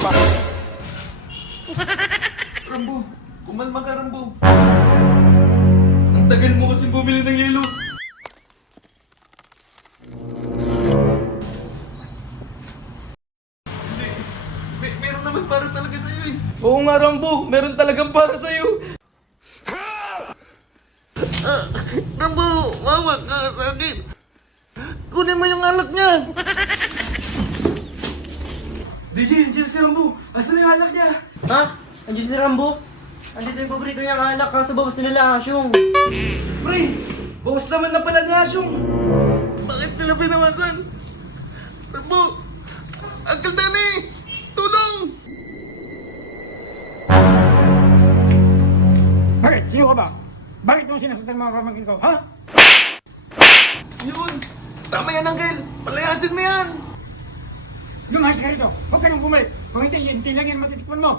ba? Rambo, kumalma ka, Rambo. Ang tagal mo kasi bumili ng yelo. Hindi, meron naman para talaga sa'yo eh. Oo nga, Rambo. Meron talagang para sa'yo. Rambo, mawag ka sa akin. Kunin mo yung alak niya. DJ, nandiyan si Rambo. Asan na yung alak niya? Ha? Andiyan si Rambo? Andito yung paborito niyang alak kaso bawas nila asyong. Pre, bawas naman na pala ni Asyong. Bakit nila pinawasan? Rambo, Uncle Danny, tulong! Bakit? Sino ka ba? Bakit mo sinasasal mga pamangkin ko, ha? Yun! Tama yan, Uncle! Palayasin mo yan! Lumahas ka rito. Huwag ka nang bumalik. Kung hindi, yan lang yan matitikman mo.